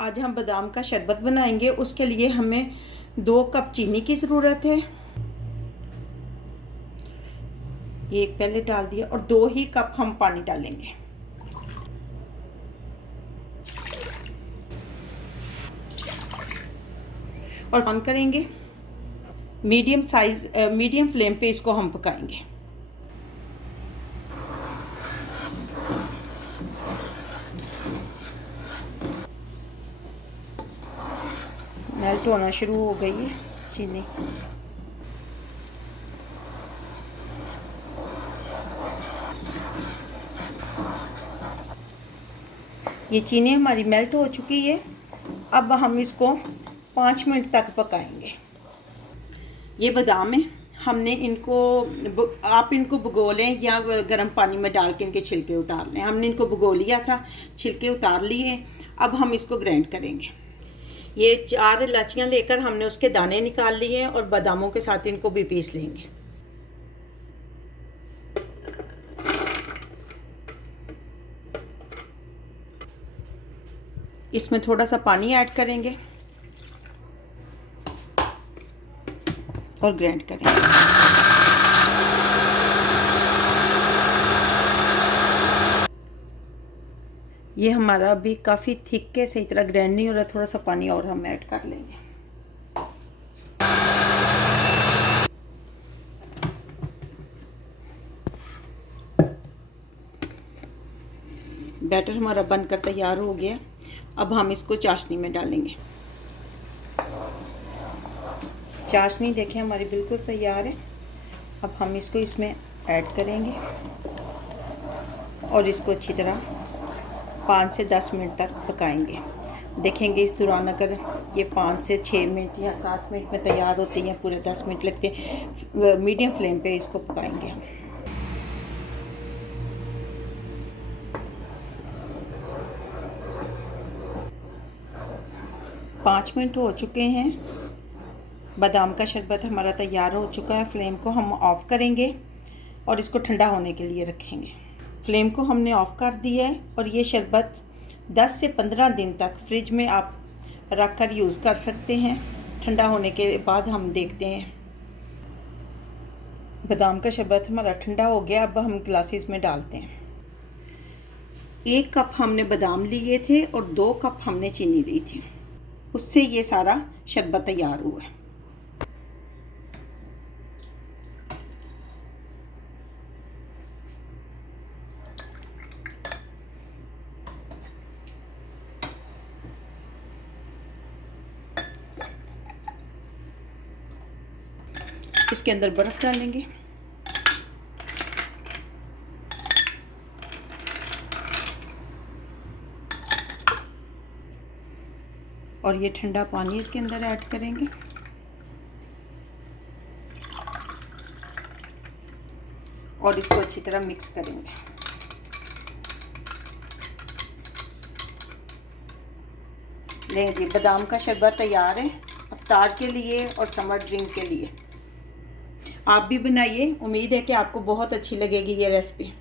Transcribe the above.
आज हम बादाम का शरबत बनाएंगे। उसके लिए हमें 2 कप चीनी की ज़रूरत है। एक पहले डाल दिया और 2 ही कप हम पानी डालेंगे। और ऑन करेंगे। मीडियम फ्लेम पे इसको हम पकाएंगे। मेल्ट होना शुरू हो गई है चीनी। ये चीनी हमारी मेल्ट हो चुकी है। अब हम इसको 5 मिनट तक पकाएंगे। ये बादाम है, हमने आप इनको भिगो लें या गर्म पानी में डाल के इनके छिलके उतार लें। हमने इनको भिगो लिया था, छिलके उतार लिए। अब हम इसको ग्राइंड करेंगे। ये 4 इलायचियाँ लेकर हमने उसके दाने निकाल लिए हैं और बादामों के साथ इनको भी पीस लेंगे। इसमें थोड़ा सा पानी ऐड करेंगे और ग्राइंड करेंगे। ये हमारा अभी काफ़ी थिक है, सही तरह ग्राइंड नहीं हो रहा। थोड़ा सा पानी और हम ऐड कर लेंगे। बैटर हमारा बनकर तैयार हो गया। अब हम इसको चाशनी में डालेंगे। चाशनी देखें हमारी बिल्कुल तैयार है। अब हम इसको इसमें ऐड करेंगे और इसको अच्छी तरह 5 से 10 मिनट तक पकाएंगे। देखेंगे इस दौरान अगर ये 5 से 6 मिनट या 7 मिनट में तैयार होती हैं, पूरे 10 मिनट लगते हैं, मीडियम फ्लेम पे इसको पकाएंगे हम। पाँच मिनट हो चुके हैं। बादाम का शरबत हमारा तैयार हो चुका है। फ्लेम को हम ऑफ़ करेंगे और इसको ठंडा होने के लिए रखेंगे। फ्लेम को हमने ऑफ़ कर दिया है और ये शरबत 10 से 15 दिन तक फ्रिज में आप रख कर यूज़ कर सकते हैं। ठंडा होने के बाद हम देखते हैं। बादाम का शरबत हमारा ठंडा हो गया। अब हम ग्लासेस में डालते हैं। 1 कप हमने बादाम लिए थे और 2 कप हमने चीनी ली थी। उससे ये सारा शरबत तैयार हुआ है। इसके अंदर बर्फ़ डालेंगे। और ये ठंडा पानी इसके अंदर ऐड करेंगे। और इसको अच्छी तरह मिक्स करेंगे। लें जी, बादाम का शरबत तैयार है इफ्तार के लिए और समर ड्रिंक के लिए। आप भी बनाइए। उम्मीद है कि आपको बहुत अच्छी लगेगी ये रेसिपी।